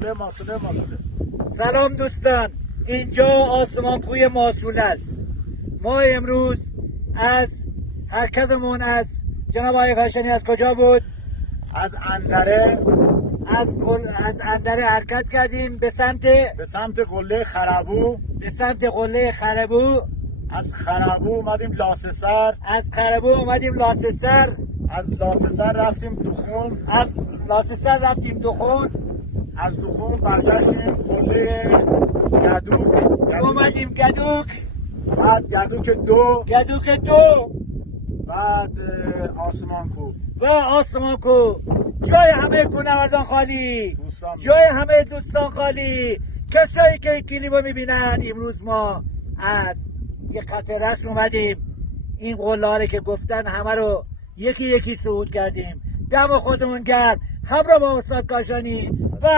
ماسوله. سلام دوستان، اینجا آسمان کوی ماسول است. ما امروز از حرکتمون از جناب آقای کاشانی از کجا بود؟ از اندره از اندره حرکت کردیم به سمت قله خربو. از خربو اومدیم لاسه سر. از لاسه سر رفتیم دخون. از دخون برگشتیم قله گدوک. اومدیم گدوک. بعد گدوک دو. بعد آسمان کو. جای همه کوهنوردان خالی، جای همه دوستان خالی. کسایی که کلیپو میبینن، امروز ما از یه خط رسم اومدیم این قله که گفتن همه رو یکی صعود کردیم. دم خودمون گرم همراه با استاد کاشانی و